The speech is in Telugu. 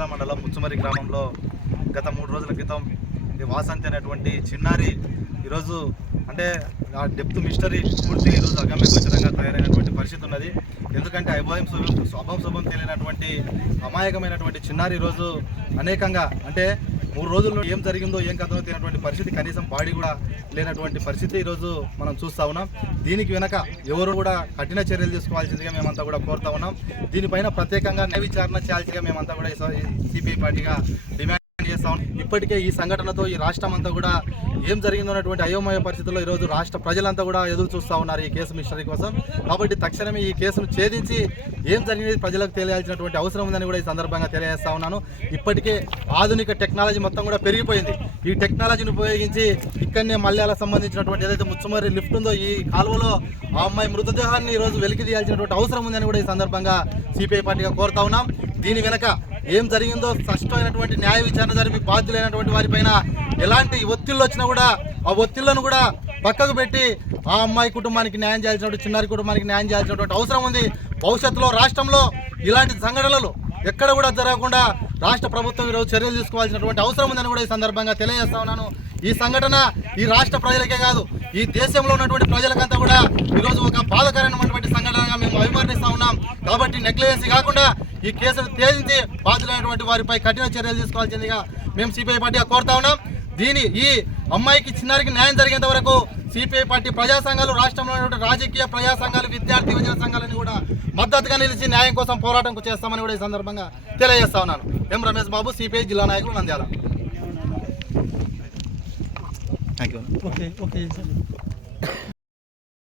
నంద్యాల మండలం ముచ్చుమరి గ్రామంలో గత మూడు రోజుల క్రితం వాసంతి అనేటువంటి చిన్నారి ఈరోజు అంటే ఆ డెప్త్ మిస్టరీ పూర్తి ఈరోజు అగమ్యగోచరంగా తయారైనటువంటి పరిస్థితి ఉన్నది. ఎందుకంటే అభయం శుభం శుభం శుభం తెలియనటువంటి అమాయకమైనటువంటి చిన్నారి ఈరోజు అనేకంగా అంటే మూడు రోజుల్లో ఏం జరిగిందో ఏం కథలో తినటువంటి పరిస్థితి కనీసం బాడీ కూడా లేనటువంటి పరిస్థితి ఈరోజు మనం చూస్తా ఉన్నాం. దీనికి వెనక ఎవరు కూడా కఠిన చర్యలు తీసుకోవాల్సిందిగా మేమంతా కూడా కోరుతా ఉన్నాం. దీనిపైన ప్రత్యేకంగా న్యాయ విచారణ చేయాల్సిందిగా మేమంతా కూడా సిపిఐ పార్టీగా డిమాండ్ ఇప్పటికే ఈ సంఘటనతో ఈ రాష్ట్రం అంతా కూడా ఏం జరిగిందో అన్నటువంటి అయోమయ పరిస్థితుల్లో ఈరోజు రాష్ట్ర ప్రజలంతా కూడా ఎదురు చూస్తూ ఉన్నారు ఈ కేసు మిస్టరీ కోసం. కాబట్టి తక్షణమే ఈ కేసును ఛేదించి ఏం జరిగినది ప్రజలకు తెలియాల్సినటువంటి అవసరం ఉందని కూడా ఈ సందర్భంగా తెలియజేస్తా ఉన్నాను. ఇప్పటికే ఆధునిక టెక్నాలజీ మొత్తం కూడా పెరిగిపోయింది. ఈ టెక్నాలజీని ఉపయోగించి ఇక్కడనే మల్యాల సంబంధించినటువంటి ఏదైతే ముచ్చుమరి లిఫ్ట్ ఉందో ఈ కాలువలో ఆ అమ్మాయి మృతదేహాన్ని ఈరోజు వెలికి తీయాల్సినటువంటి అవసరం ఉందని కూడా ఈ సందర్భంగా సిపిఐ పార్టీగా కోరుతా ఉన్నాం. దీని వెనక ఏం జరిగిందో స్పష్టమైనటువంటి న్యాయ విచారణ జరిపి బాధ్యులైనటువంటి వారిపైన ఎలాంటి ఒత్తిళ్ళు వచ్చినా కూడా ఆ ఒత్తిళ్ళను కూడా పక్కకు పెట్టి ఆ అమ్మాయి కుటుంబానికి న్యాయం చేయాల్సినటువంటి చిన్నారి కుటుంబానికి న్యాయం చేయాల్సినటువంటి అవసరం ఉంది. భవిష్యత్తులో రాష్ట్రంలో ఇలాంటి సంఘటనలు ఎక్కడ కూడా జరగకుండా రాష్ట్ర ప్రభుత్వం ఈరోజు చర్యలు తీసుకోవాల్సినటువంటి అవసరం ఉందని కూడా ఈ సందర్భంగా తెలియజేస్తా ఉన్నాను. ఈ సంఘటన ఈ రాష్ట్ర ప్రజలకే కాదు ఈ దేశంలో ఉన్నటువంటి ప్రజలకంతా కూడా ఈరోజు ఒక బాధకరమైనటువంటి సంఘటనగా మేము అభివర్ణిస్తా ఉన్నాం. కాబట్టి నెగ్లిజెన్సీ కాకుండా ఈ కేసును తేలించి బాధ్యులైనటువంటి వారిపై కఠిన చర్యలు తీసుకోవాల్సిందిగా మేము సిపిఐ పార్టీగా కోరుతా ఉన్నాం. దీని ఈ అమ్మాయికి చిన్నారికి న్యాయం జరిగేంత వరకు సిపిఐ పార్టీ ప్రజా సంఘాలు రాష్ట్రంలో ఉన్నటువంటి రాజకీయ ప్రజా సంఘాలు విద్యార్థి యువజన సంఘాలని కూడా మద్దతుగా నిలిచి న్యాయం కోసం పోరాటం చేస్తామని కూడా ఈ సందర్భంగా తెలియజేస్తా ఉన్నాను. ఎం రమేష్ బాబు సిపిఐ జిల్లా నాయకులు నంద్యాల.